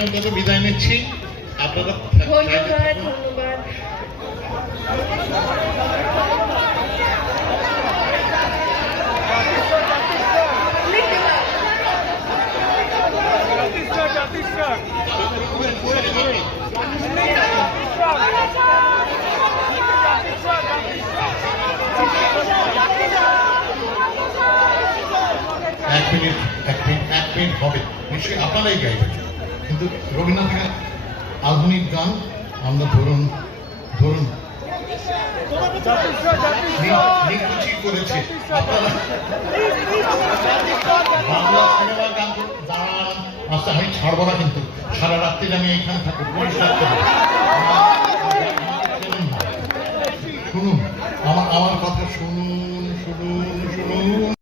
দিচ্ছি আপনারা থা- ধন্যবাদ থাকুন। ধন্যবাদ। এক মিনিট এক মিনিট এক মিনিট হবে। নিশ্চয়ই আপনারাই গাইবেন। কিন্তু রবীন্দ্রনাথের আধুনিক গান আমরা ধরুন ধরুন। আমি ছাড়বো না কিন্তু। সারা আমি থাকব শুনুন, আমার আমার কথা শুনুন শুনুন শুনুন।